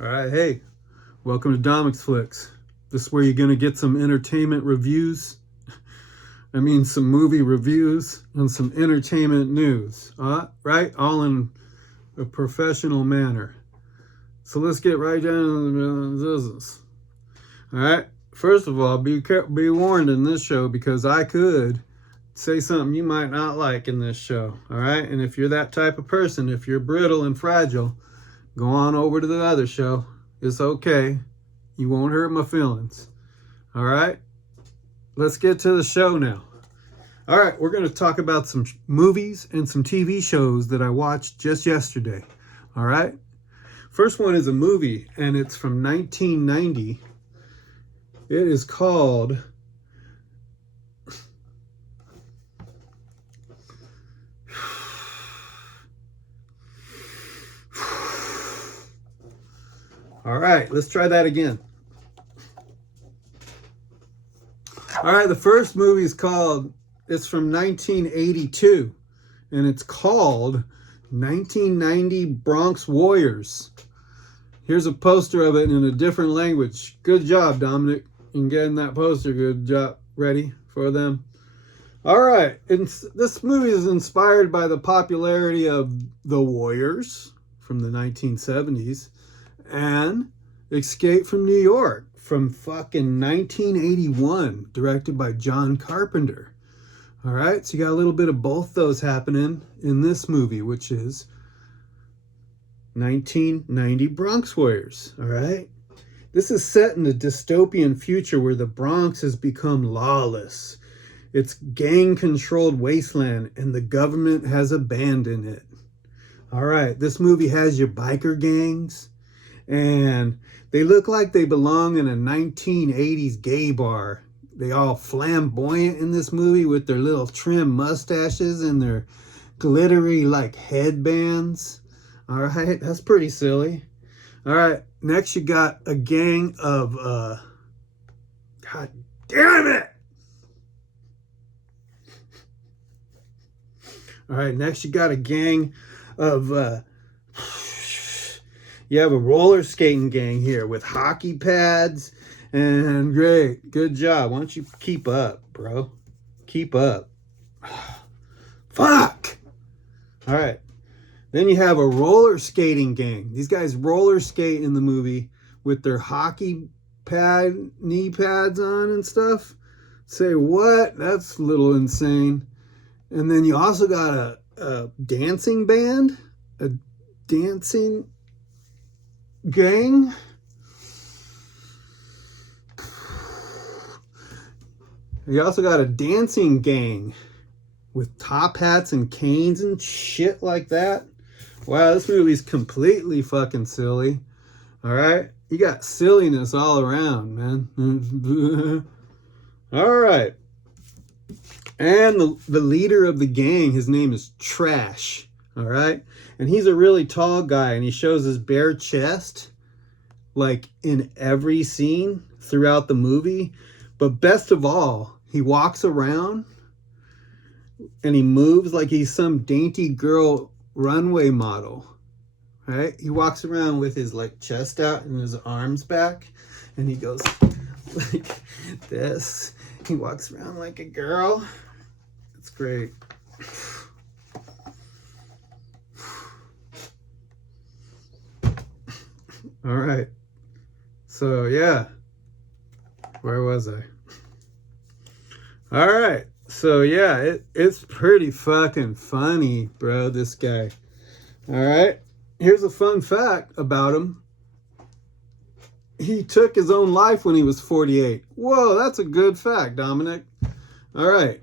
All right, hey, welcome to Domenick's Flicks. This is where you're going to get some entertainment reviews. Some movie reviews and some entertainment news. Right? All in a professional manner. So let's get right down to the business. All right. First of all, be warned in this show because I could say something you might not like in this show. All right. And if you're that type of person, if you're brittle and fragile, go on over to the other show. It's okay. You won't hurt my feelings. All right. Let's get to the show now. All right. We're going to talk about some movies and some TV shows that I watched just yesterday. All right. First one is a movie, and it's from 1990. It is called All right, let's try that again. All right, the first movie is it's from 1982, and it's called 1990 Bronx Warriors. Here's a poster of it in a different language. Good job, Domenick, in getting that poster. Good job. Ready for them? All right, this movie is inspired by the popularity of the Warriors from the 1970s. And Escape from New York from fucking 1981, directed by John Carpenter. All right, so you got a little bit of both those happening in this movie, which is 1990 Bronx Warriors. All right, this is set in a dystopian future where the Bronx has become lawless. It's gang-controlled wasteland, and the government has abandoned it. All right, this movie has your biker gangs. And they look like they belong in a 1980s gay bar. They all flamboyant in this movie with their little trim mustaches and their glittery like headbands. All right, that's pretty silly. All right, next you got a gang of God damn it! All right, next you got a gang of you have a roller skating gang here with hockey pads, and great. Good job. Why don't you keep up, bro? Keep up. Fuck! All right. Then you have a roller skating gang. These guys roller skate in the movie with their hockey knee pads on and stuff. Say what? That's a little insane. And then you also got a dancing band, a dancing gang. You also got a dancing gang with top hats and canes and shit like that. Wow, this movie's completely fucking silly. All right, you got silliness all around, man. All right, and the leader of the gang, his name is Trash. All right. And he's a really tall guy, and he shows his bare chest like in every scene throughout the movie. But best of all, he walks around and he moves like he's some dainty girl runway model. Right? He walks around with his like chest out and his arms back, and he goes like this. He walks around like a girl. It's great. All right. So, yeah. Where was I? All right. So, yeah, it's pretty fucking funny, bro, this guy. All right. Here's a fun fact about him. He took his own life when he was 48. Whoa, that's a good fact, Domenick. All right.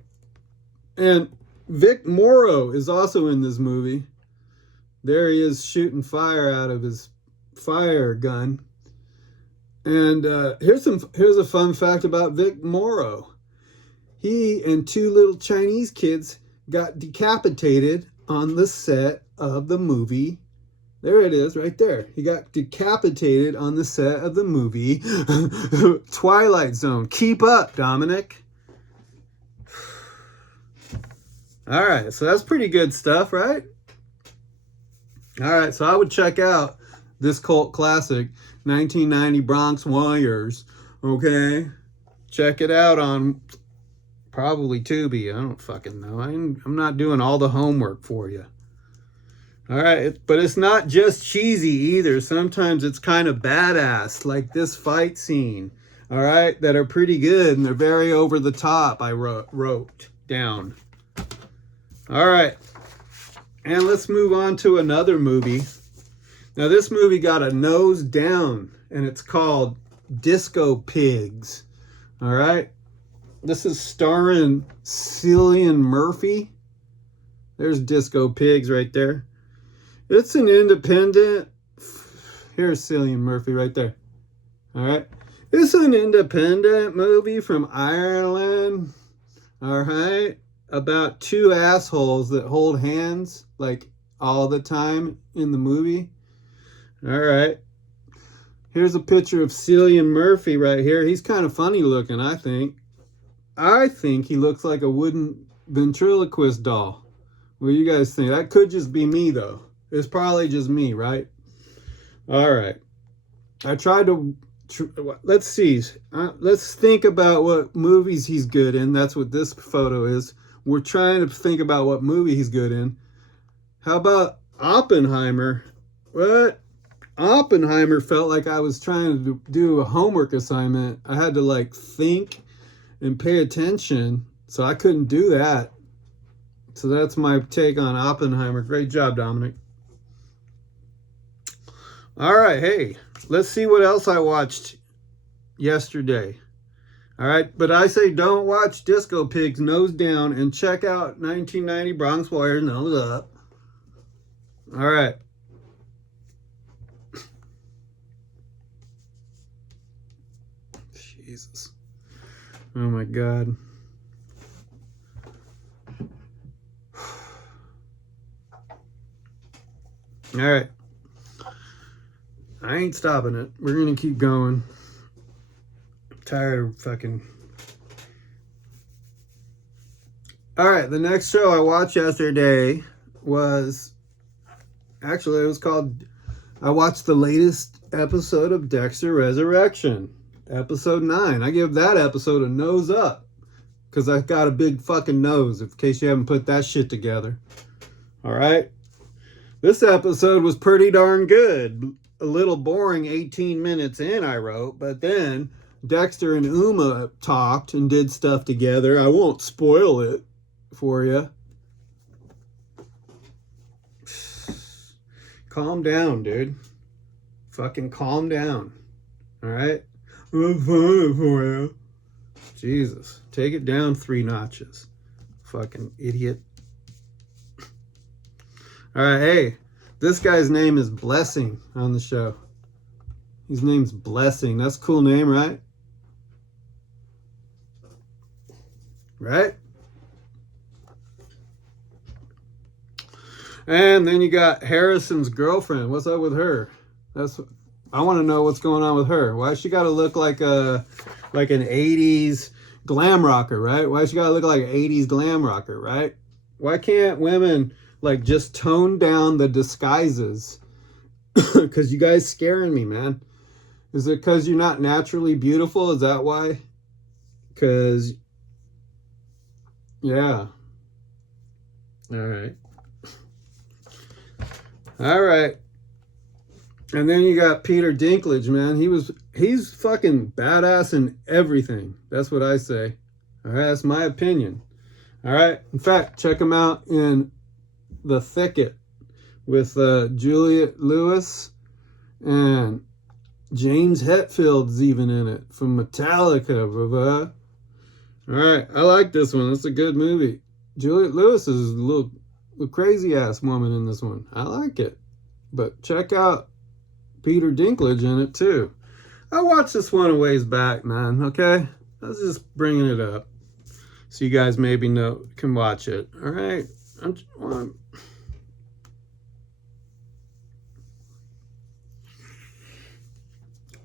And Vic Morrow is also in this movie. There he is shooting fire out of his fire gun. And here's a fun fact about Vic Morrow. He and two little Chinese kids got decapitated on the set of the movie. There it is, right there. He got decapitated on the set of the movie Twilight Zone. Keep up, Domenick. All right, so that's pretty good stuff, right? All right, so I would check out this cult classic, 1990 Bronx Warriors. Okay? Check it out on probably Tubi. I don't fucking know. I'm not doing all the homework for you. All right, but it's not just cheesy either. Sometimes it's kind of badass, like this fight scene, all right, that are pretty good, and they're very over the top, I wrote down. All right, and let's move on to another movie. Now, this movie got a nose down, and it's called Disco Pigs, all right? This is starring Cillian Murphy. There's Disco Pigs right there. It's an independent. Here's Cillian Murphy right there. All right. It's an independent movie from Ireland. All right. About two assholes that hold hands like all the time in the movie. All right. Here's a picture of Cillian Murphy right here. He's kind of funny looking, I think. I think he looks like a wooden ventriloquist doll. What do you guys think? That could just be me, though. It's probably just me, right? All right. I tried to... let's see. Let's think about what movies he's good in. That's what this photo is. We're trying to think about what movie he's good in. How about Oppenheimer? What? Oppenheimer felt like I was trying to do a homework assignment. I had to, like, think and pay attention. So I couldn't do that. So that's my take on Oppenheimer. Great job, Domenick. All right, hey, let's see what else I watched yesterday. All right, but I say don't watch Disco Pigs, nose down, and check out 1990 Bronx Warriors, nose up. All right. Jesus. Oh, my God. All right. I ain't stopping it. We're going to keep going. I'm tired of fucking... All right, the next show I watched yesterday was... Actually, it was called... I watched the latest episode of Dexter Resurrection. Episode 9. I give that episode a nose up. Because I got a big fucking nose, in case you haven't put that shit together. All right? This episode was pretty darn good. A little boring 18 minutes in, I wrote, but then Dexter and Uma talked and did stuff together. I won't spoil it for you. Calm down, dude. Fucking calm down. All right? I'm fine for you. Jesus. Take it down 3 notches. Fucking idiot. All right, hey. This guy's name is Blessing on the show. His name's Blessing. That's a cool name, right? Right? And then you got Harrison's girlfriend. What's up with her? I want to know what's going on with her. Why she got to look like an 80s glam rocker, right? Why she got to look like an 80s glam rocker, right? Why can't women... like, just tone down the disguises? Because you guys scaring me, man. Is it because you're not naturally beautiful? Is that why? Because, yeah. All right. All right. And then you got Peter Dinklage, man. He's fucking badass in everything. That's what I say. All right, that's my opinion. All right. In fact, check him out in The Thicket with Juliette Lewis, and James Hetfield's even in it from Metallica. All right, I like this one. It's a good movie. Juliette Lewis is a little crazy ass woman in this one. I like it. But check out Peter Dinklage in it too. I watched this one a ways back, man. Okay, I was just bringing it up so you guys maybe can watch it. All right.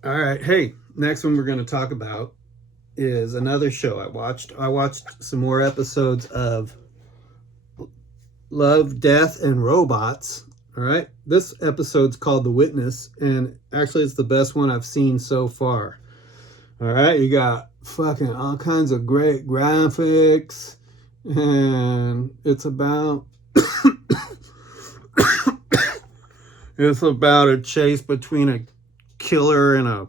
All right. Hey, next one we're going to talk about is another show I watched. I watched some more episodes of Love, Death, and Robots. All right. This episode's called The Witness, and actually it's the best one I've seen so far. All right. You got fucking all kinds of great graphics, and it's about it's about a chase between a killer and a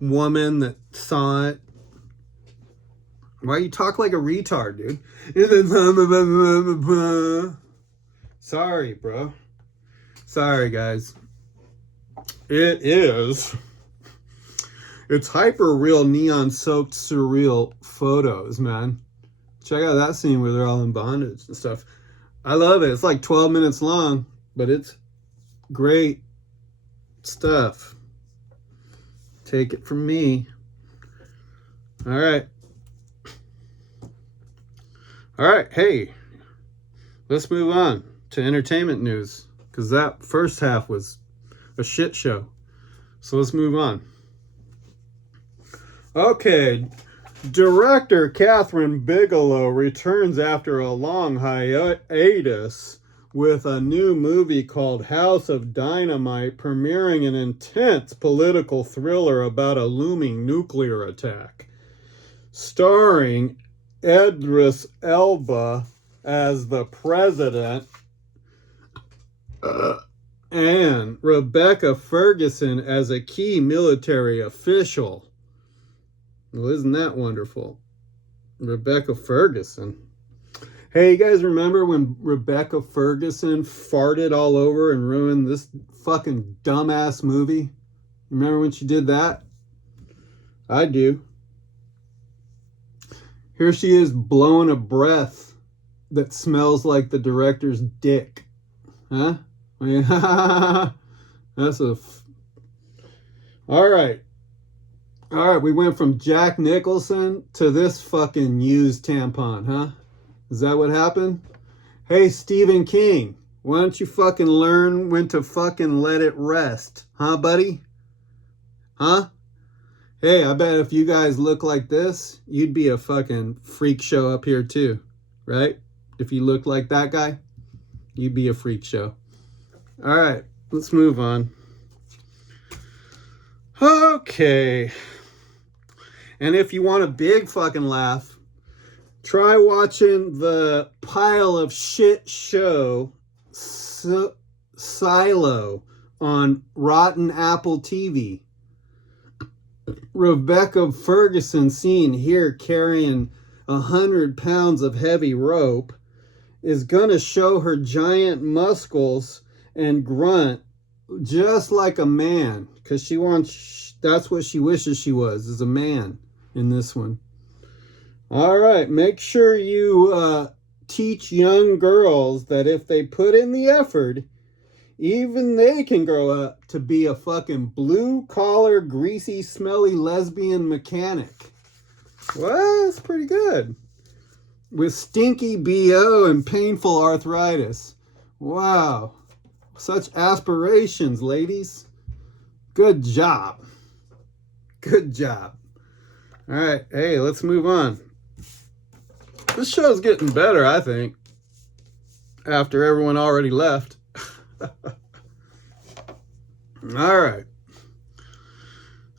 woman that saw it. Why you talk like a retard, dude? Sorry, bro. Sorry, guys. It's hyper real, neon soaked, surreal photos, man. Check out that scene where they're all in bondage and stuff. I love it. It's like 12 minutes long, but it's great stuff. Take it from me. All right. Hey, let's move on to entertainment news, because that first half was a shit show. So let's move on. Okay, director Catherine Bigelow returns after a long hiatus with a new movie called House of Dynamite, premiering an intense political thriller about a looming nuclear attack. Starring Idris Elba as the president and Rebecca Ferguson as a key military official. Well, isn't that wonderful? Rebecca Ferguson. Hey, you guys remember when Rebecca Ferguson farted all over and ruined this fucking dumbass movie? Remember when she did that? I do. Here she is blowing a breath that smells like the director's dick. Huh? I mean, that's a... All right, we went from Jack Nicholson to this fucking used tampon, huh? Is that what happened? Hey, Stephen King, why don't you fucking learn when to fucking let it rest? Huh, buddy? Huh? Hey, I bet if you guys look like this, you'd be a fucking freak show up here too, right? If you looked like that guy, you'd be a freak show. All right, let's move on. Okay. And if you want a big fucking laugh, try watching the pile of shit show Silo on Rotten Apple TV. Rebecca Ferguson, seen here carrying 100 pounds of heavy rope, is gonna show her giant muscles and grunt just like a man, because she wants, that's what she wishes she was, is a man in this one. All right, make sure you teach young girls that if they put in the effort, even they can grow up to be a fucking blue-collar, greasy, smelly lesbian mechanic. Well, that's pretty good. With stinky BO and painful arthritis. Wow. Such aspirations, ladies. Good job. Good job. All right, hey, let's move on. This show's getting better, I think, after everyone already left. All right.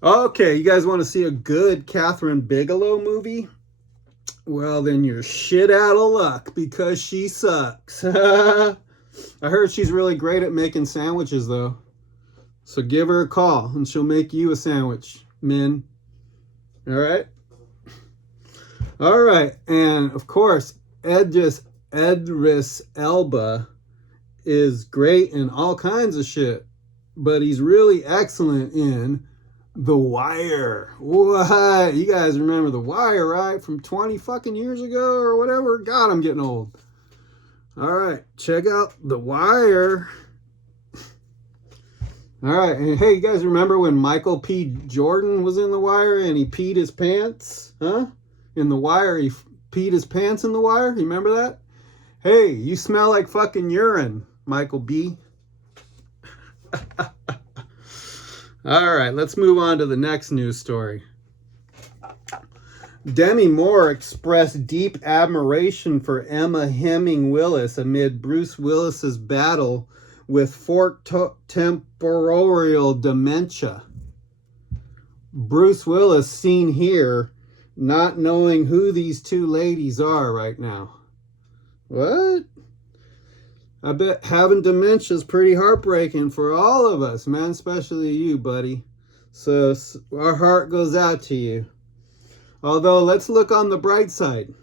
Okay, you guys want to see a good Catherine Bigelow movie? Well, then you're shit out of luck, because she sucks. I heard she's really great at making sandwiches, though. So give her a call, and she'll make you a sandwich, men. All right? All right, and of course, Idris Elba is great in all kinds of shit, but he's really excellent in The Wire. What? You guys remember The Wire, right? From 20 fucking years ago or whatever? God, I'm getting old. All right, check out The Wire. All right, and hey, you guys remember when Michael P. Jordan was in The Wire and he peed his pants? Huh? In The Wire, he peed his pants in The Wire? You remember that? Hey, you smell like fucking urine, Michael B. All right, let's move on to the next news story. Demi Moore expressed deep admiration for Emma Hemming Willis amid Bruce Willis's battle with temporal dementia. Bruce Willis seen here not knowing who these two ladies are right now. What? I bet having dementia is pretty heartbreaking for all of us, man, especially you, buddy. So our heart goes out to you. Although, let's look on the bright side.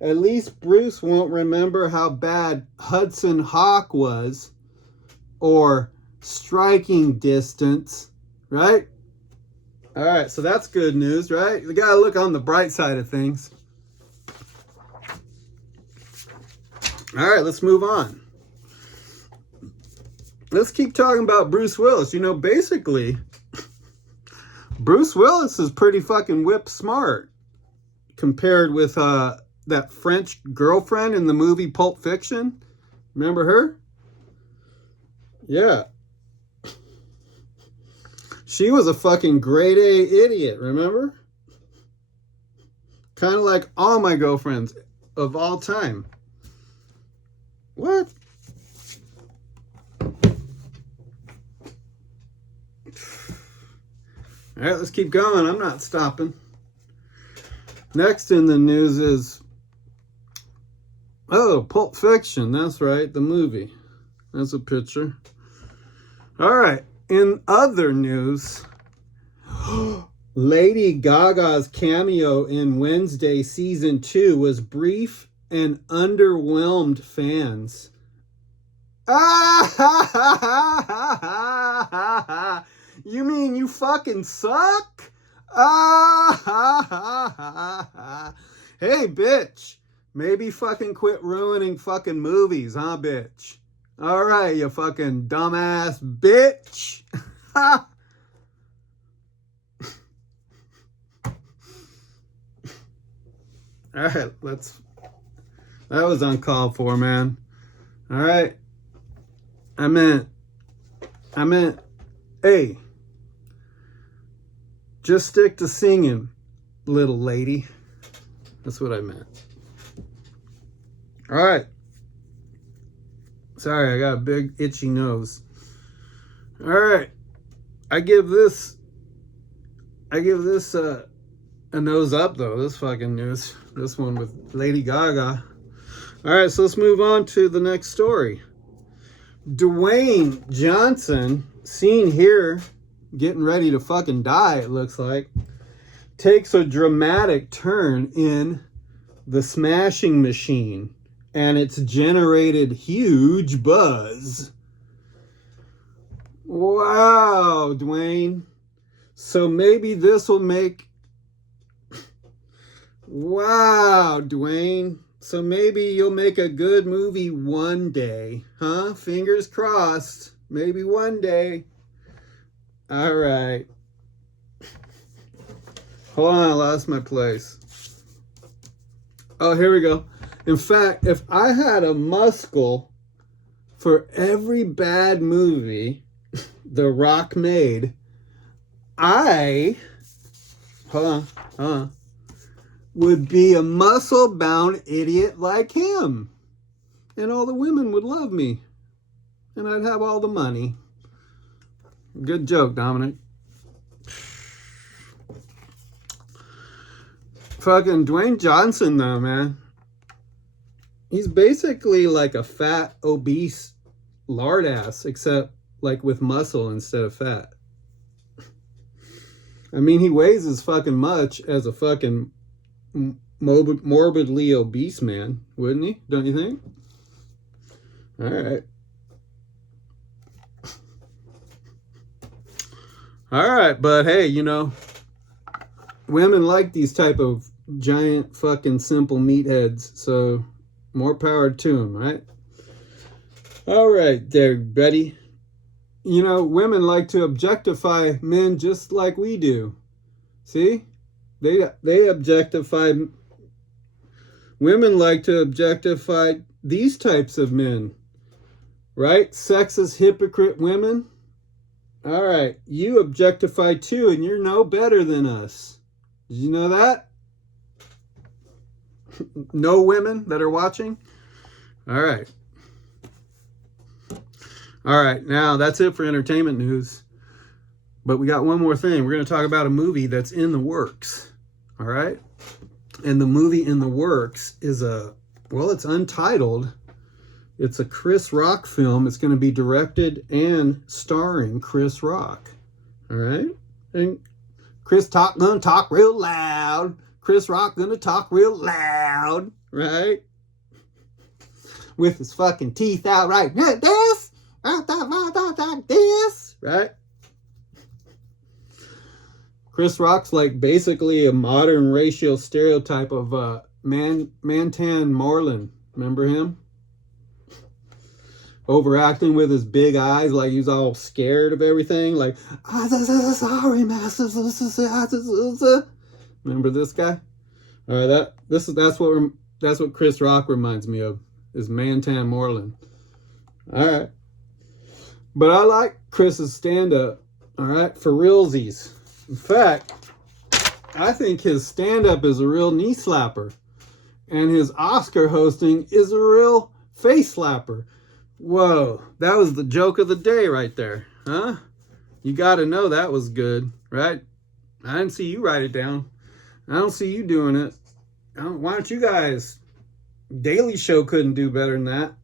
At least Bruce won't remember how bad Hudson Hawk was, or Striking Distance, right? All right, so that's good news, right? You gotta look on the bright side of things. All right, let's move on. Let's keep talking about Bruce Willis. You know, basically, Bruce Willis is pretty fucking whip smart compared with that French girlfriend in the movie Pulp Fiction. Remember her? Yeah. She was a fucking grade A idiot, remember? Kind of like all my girlfriends of all time. What? All right, let's keep going. I'm not stopping. Next in the news is, oh, Pulp Fiction. That's right, the movie. That's a picture. All right, in other news, Lady Gaga's cameo in Wednesday Season 2 was brief and underwhelmed fans. You mean you fucking suck? Hey, bitch. Maybe fucking quit ruining fucking movies, huh, bitch? All right, you fucking dumbass bitch. All right, that was uncalled for, man. All right. I meant, hey, just stick to singing, little lady. That's what I meant. All right. Sorry, I got a big itchy nose. All right. I give this a nose up, though. This fucking news. This one with Lady Gaga. All right, so let's move on to the next story. Dwayne Johnson, seen here, getting ready to fucking die, it looks like, takes a dramatic turn in The Smashing Machine, and it's generated huge buzz. Wow, Dwayne. So maybe this will make... Wow, Dwayne. So maybe you'll make a good movie one day, huh? Fingers crossed. Maybe one day. All right. Hold on, I lost my place. Oh, here we go. In fact, if I had a muscle for every bad movie The Rock made, hold on. Would be a muscle-bound idiot like him. And all the women would love me. And I'd have all the money. Good joke, Domenick. Fucking Dwayne Johnson, though, man. He's basically like a fat, obese lard ass, except like with muscle instead of fat. I mean, he weighs as fucking much as a fucking morbidly obese man, wouldn't he? Don't you think? All right. All right, but hey, you know, women like these type of giant fucking simple meatheads, so more power to them, right? All right there, Betty. You know, women like to objectify men just like we do. See? They objectify, women like to objectify these types of men, right? Sexist hypocrite women. All right, you objectify too, and you're no better than us. Did you know that? No women that are watching? All right. All right, now that's it for entertainment news. But we got one more thing. We're going to talk about a movie that's in the works. All right? And the movie in the works is it's untitled. It's a Chris Rock film. It's going to be directed and starring Chris Rock. All right? And Chris gonna talk real loud. Chris Rock gonna talk real loud. Right? With his fucking teeth out right like this. Like this. Right? Chris Rock's like basically a modern racial stereotype of Mantan Moreland. Remember him? Overacting with his big eyes, like he's all scared of everything. Like, sorry, master. Remember this guy? All right, that's what Chris Rock reminds me of. Is Mantan Moreland. All right, but I like Chris's stand-up. All right, for realsies. In fact, I think his stand-up is a real knee slapper. And his Oscar hosting is a real face slapper. Whoa, that was the joke of the day right there. Huh? You got to know that was good, right? I didn't see you write it down. I don't see you doing it. Why don't you guys? Daily Show couldn't do better than that.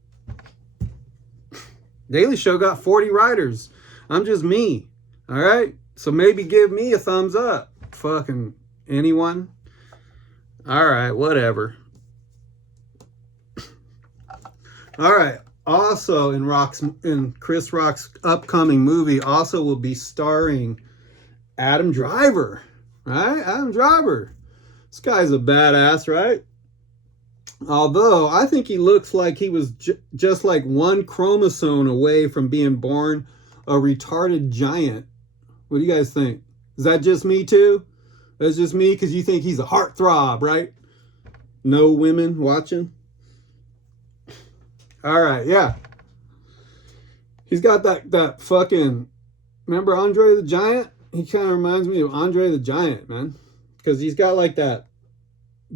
Daily Show got 40 writers. I'm just me. All right? So maybe give me a thumbs up. Fucking anyone? All right, whatever. All right. Also in Chris Rock's upcoming movie also will be starring Adam Driver. Right? Adam Driver. This guy's a badass, right? Although I think he looks like he was just like one chromosome away from being born a retarded giant. What do you guys think? Is that just me too? That's just me because you think he's a heartthrob, right? No women watching? All right, yeah. He's got that fucking... Remember Andre the Giant? He kind of reminds me of Andre the Giant, man. Because he's got like that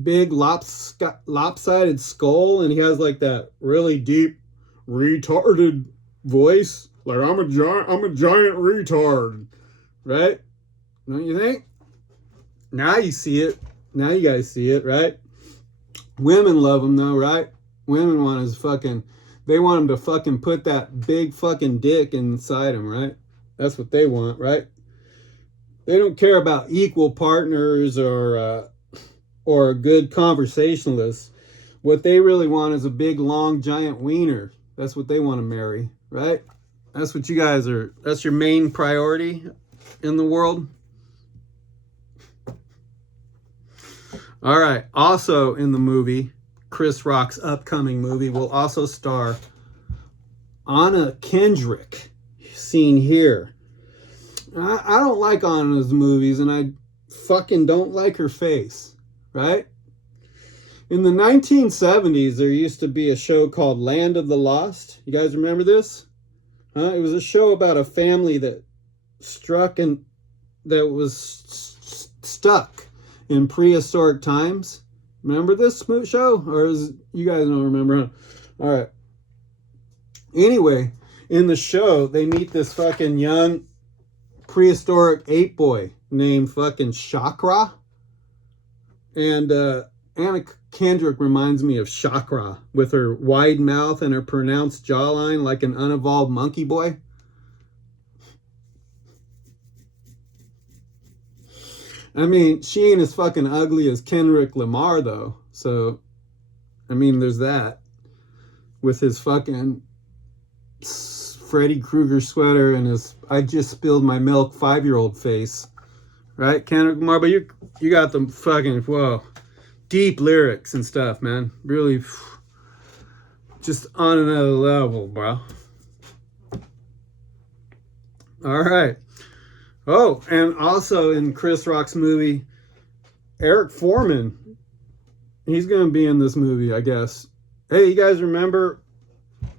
big lopsided skull, and he has like that really deep retarded voice. Like, I'm a giant retard. Right? Don't you think? Now you see it. Now you guys see it, right? Women love him though, right? Women want his fucking... They want him to fucking put that big fucking dick inside him, right? That's what they want, right? They don't care about equal partners or good conversationalists. What they really want is a big, long, giant wiener. That's what they want to marry, right? That's what you guys are... That's your main priority in the world. All right. Also in the movie... Chris Rock's upcoming movie will also star Anna Kendrick, seen here. I don't like Anna's movies, and I fucking don't like her face, right? In the 1970s, there used to be a show called Land of the Lost. You guys remember this? It was a show about a family that was stuck in prehistoric times. Remember this show? Or you guys don't remember? Huh? All right. Anyway, in the show, they meet this fucking young prehistoric ape boy named fucking Chakra. And Anna Kendrick reminds me of Chakra with her wide mouth and her pronounced jawline like an unevolved monkey boy. I mean, she ain't as fucking ugly as Kendrick Lamar, though. So, I mean, there's that. With his fucking Freddy Krueger sweater and his I just spilled my milk 5-year-old face. Right, Kendrick Lamar? But you got them fucking, whoa, deep lyrics and stuff, man. Really, just on another level, bro. All right. Oh, and also in Chris Rock's movie, Eric Foreman, he's going to be in this movie, I guess. Hey, you guys remember?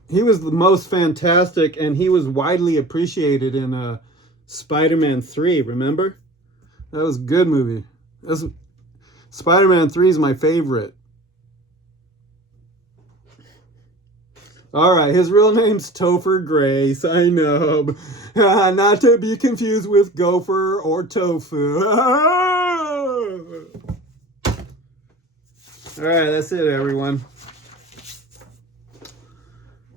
He was the most fantastic, and he was widely appreciated in Spider-Man 3, remember? That was a good movie. Spider-Man 3 is my favorite. All right, his real name's Topher Grace. I know. Not to be confused with gopher or tofu. All right, that's it, everyone.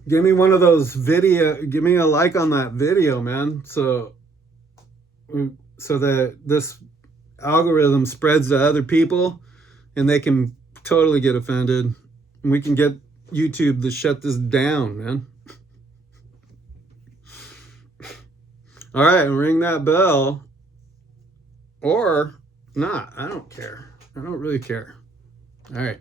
Give me one of those give me a like on that video, man. So that this algorithm spreads to other people and they can totally get offended. And we can get YouTube to shut this down, man. All right, ring that bell. Or not. I don't care. I don't really care. All right.